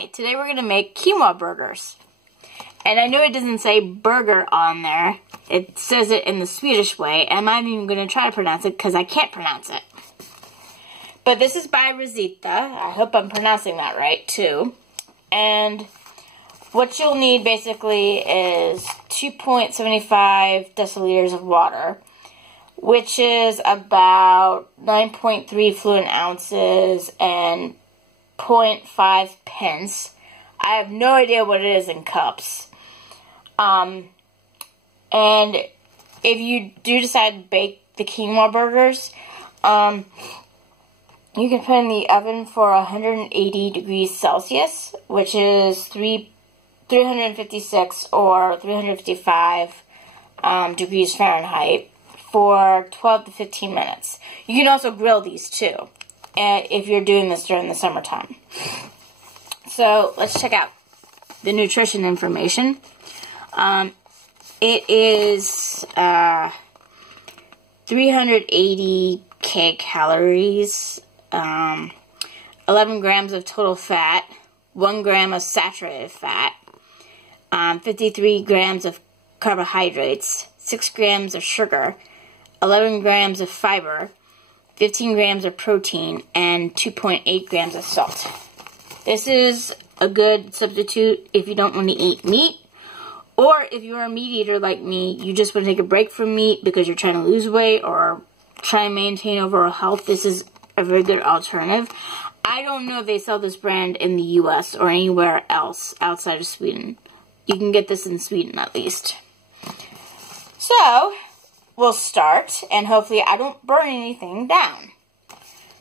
Hi, today we're going to make quinoa burgers. And I know it doesn't say burger on there. It says it in the Swedish way, and I'm not even going to try to pronounce it because I can't pronounce it. But this is by Risenta. I hope I'm pronouncing that right, too. And what you'll need basically is 2.75 deciliters of water, which is about 9.3 fluid ounces and 0.5 pence. I have no idea what it is in cups. And if you do decide to bake the quinoa burgers, you can put in the oven for 180 degrees Celsius, which is 356 or 355 degrees Fahrenheit, for 12 to 15 minutes. You can also grill these too, if you're doing this during the summertime. So let's check out the nutrition information. It is 380 calories, 11 grams of total fat, 1 gram of saturated fat, 53 grams of carbohydrates, 6 grams of sugar, 11 grams of fiber, 15 grams of protein, and 2.8 grams of salt. This is a good substitute if you don't want to eat meat, or if you're a meat eater like me, you just want to take a break from meat because you're trying to lose weight or try and maintain overall health. This is a very good alternative. I don't know if they sell this brand in the US or anywhere else outside of Sweden. You can get this in Sweden at least. So, we'll start, and hopefully I don't burn anything down.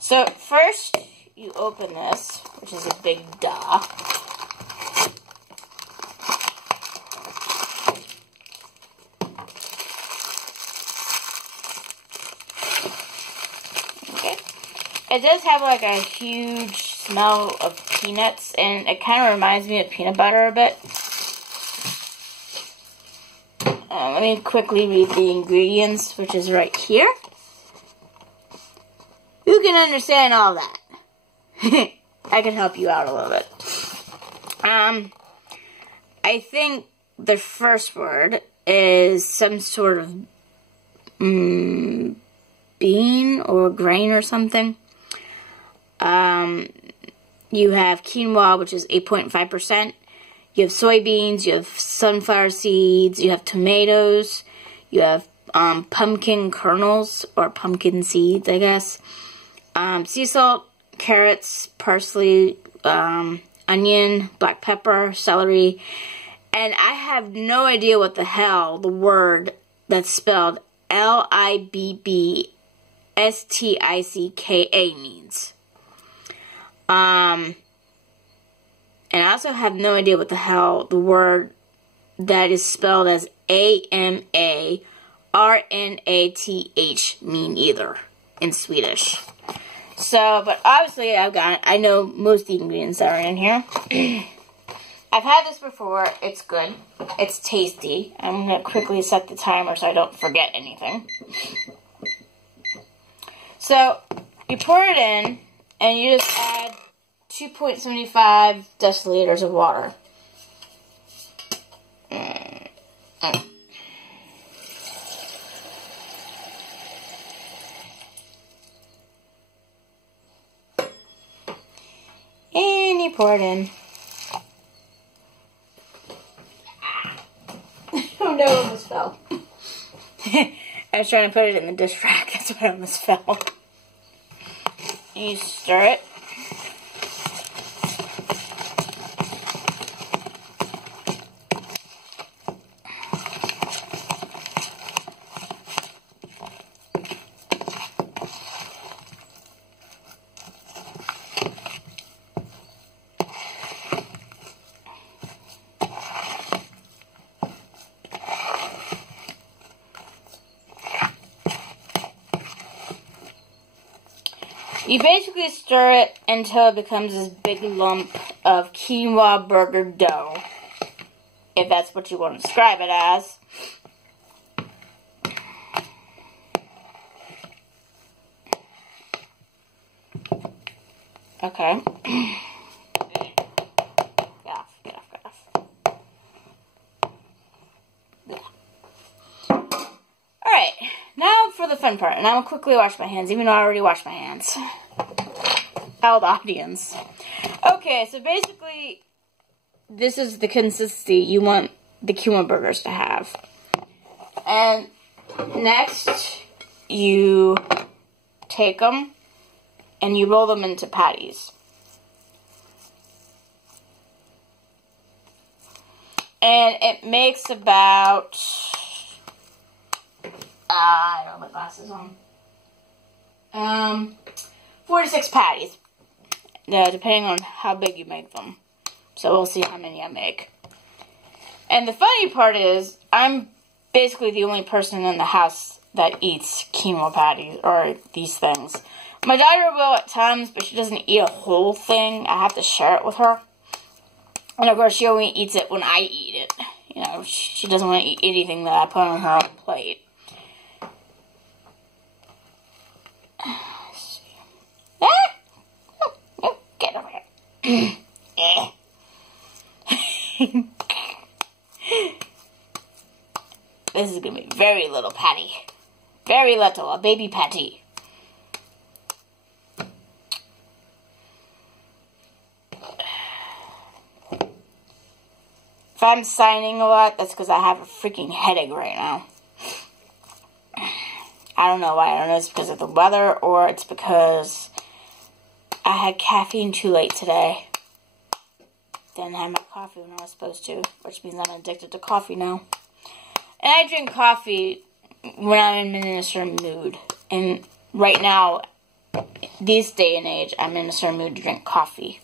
So, first, you open this, which is a big duh. Okay. It does have like a huge smell of peanuts, and it kind of reminds me of peanut butter a bit. Let me quickly read the ingredients, which is right here. Who can understand all that? I can help you out a little bit. I think the first word is some sort of bean or grain or something. You have quinoa, which is 8.5%. You have soybeans, you have sunflower seeds, you have tomatoes, you have pumpkin kernels, or pumpkin seeds, I guess. Sea salt, carrots, parsley, onion, black pepper, celery, and I have no idea what the hell the word that's spelled Libbsticka means. And I also have no idea what the hell the word that is spelled as AMARNATH mean either in Swedish. So, but obviously I know most of the ingredients that are in here. I've had this before. It's good. It's tasty. I'm going to quickly set the timer so I don't forget anything. So, you pour it in, and you just add 2.75 deciliters of water. And you pour it in. Oh no, it almost fell. I was trying to put it in the dish rack, that's why it almost fell. And you stir it. You basically stir it until it becomes this big lump of quinoa burger dough, if that's what you want to describe it as. Okay. for the fun part, and I will quickly wash my hands, even though I already washed my hands. Tell the audience. Okay, so basically, this is the consistency you want the Quinoa burgers to have. And next, you take them and you roll them into patties. And it makes about, I don't have my glasses on, 4 to 6 patties, depending on how big you make them. So we'll see how many I make. And the funny part is, I'm basically the only person in the house that eats quinoa patties, or these things. My daughter will at times, but she doesn't eat a whole thing. I have to share it with her. And of course, she only eats it when I eat it. You know, she doesn't want to eat anything that I put on her own plate. Let's see. Get over here. This is going to be very little patty. Very little, a baby patty. If I'm signing a lot, that's because I have a freaking headache right now. I don't know why. I don't know if it's because of the weather or it's because I had caffeine too late today. Didn't have my coffee when I was supposed to, which means I'm addicted to coffee now. And I drink coffee when I'm in a certain mood. And right now, this day and age, I'm in a certain mood to drink coffee.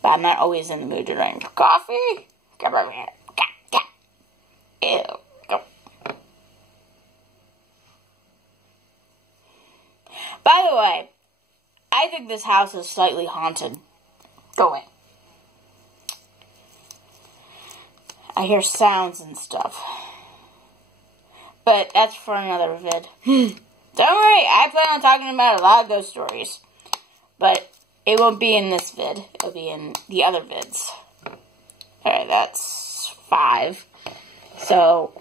But I'm not always in the mood to drink coffee. Come over here. Ew. Go. By the way, I think this house is slightly haunted. Go away. I hear sounds and stuff. But that's for another vid. Don't worry, I plan on talking about a lot of ghost stories. But it won't be in this vid. It'll be in the other vids. Alright, that's 5. So,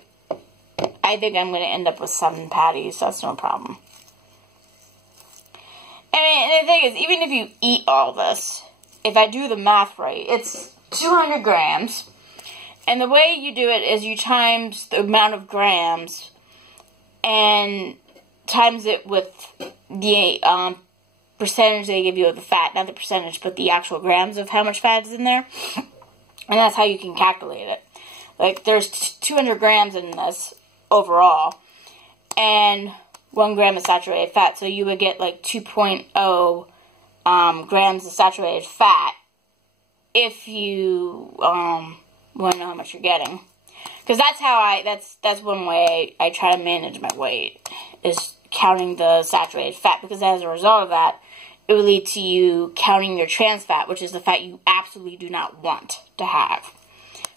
I think I'm going to end up with 7 patties. That's no problem. I mean, the thing is, even if you eat all this, if I do the math right, it's 200 grams. And the way you do it is you times the amount of grams and times it with the percentage they give you of the fat. Not the percentage, but the actual grams of how much fat is in there. And that's how you can calculate it. Like, there's 200 grams in this overall. And 1 gram of saturated fat. So you would get like 2.0 grams of saturated fat if you want to know how much you're getting. Because that's how that's one way I try to manage my weight, is counting the saturated fat. Because as a result of that, it will lead to you counting your trans fat, which is the fat you absolutely do not want to have.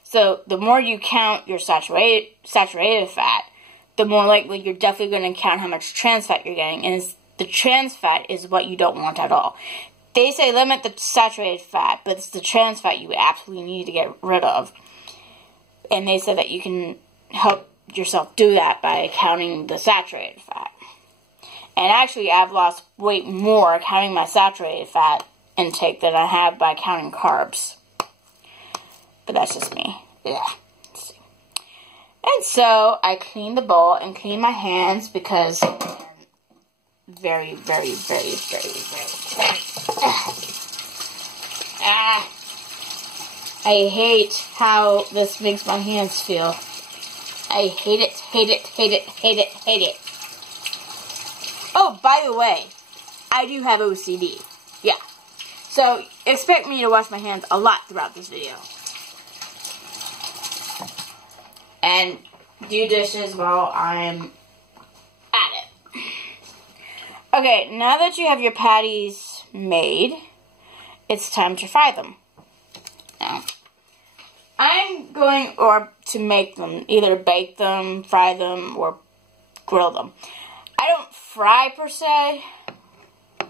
So the more you count your saturated fat, the more likely you're definitely going to count how much trans fat you're getting. And the trans fat is what you don't want at all. They say limit the saturated fat, but it's the trans fat you absolutely need to get rid of. And they said that you can help yourself do that by counting the saturated fat. And actually, I've lost weight more counting my saturated fat intake than I have by counting carbs. But that's just me. Yeah. Let's see. And so, I clean the bowl and clean my hands because I'm very, very, very, very, very. I hate how this makes my hands feel. I hate it, hate it, hate it, hate it, hate it. Oh, by the way, I do have OCD. Yeah. So, expect me to wash my hands a lot throughout this video. And do dishes while I'm at it. Okay, now that you have your patties made, it's time to fry them. Now, I'm going to make them, either bake them, fry them, or grill them. I don't fry per se.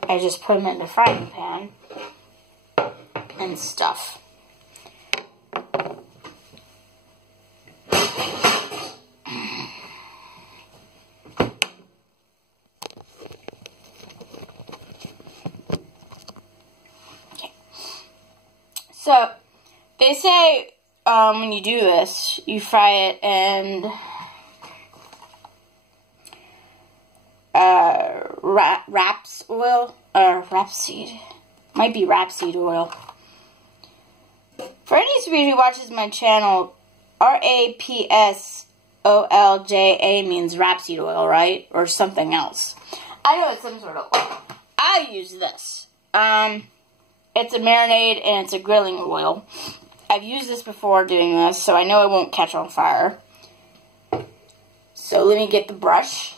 I just put them in the frying pan and stuff. So, they say when you do this, you fry it in raps oil, or rapeseed. Might be rapeseed oil. For anybody who watches my channel, R-A-P-S-O-L-J-A means rapeseed oil, right? Or something else. I know it's some sort of oil. I use this. It's a marinade and it's a grilling oil. I've used this before doing this, so I know it won't catch on fire. So let me get the brush.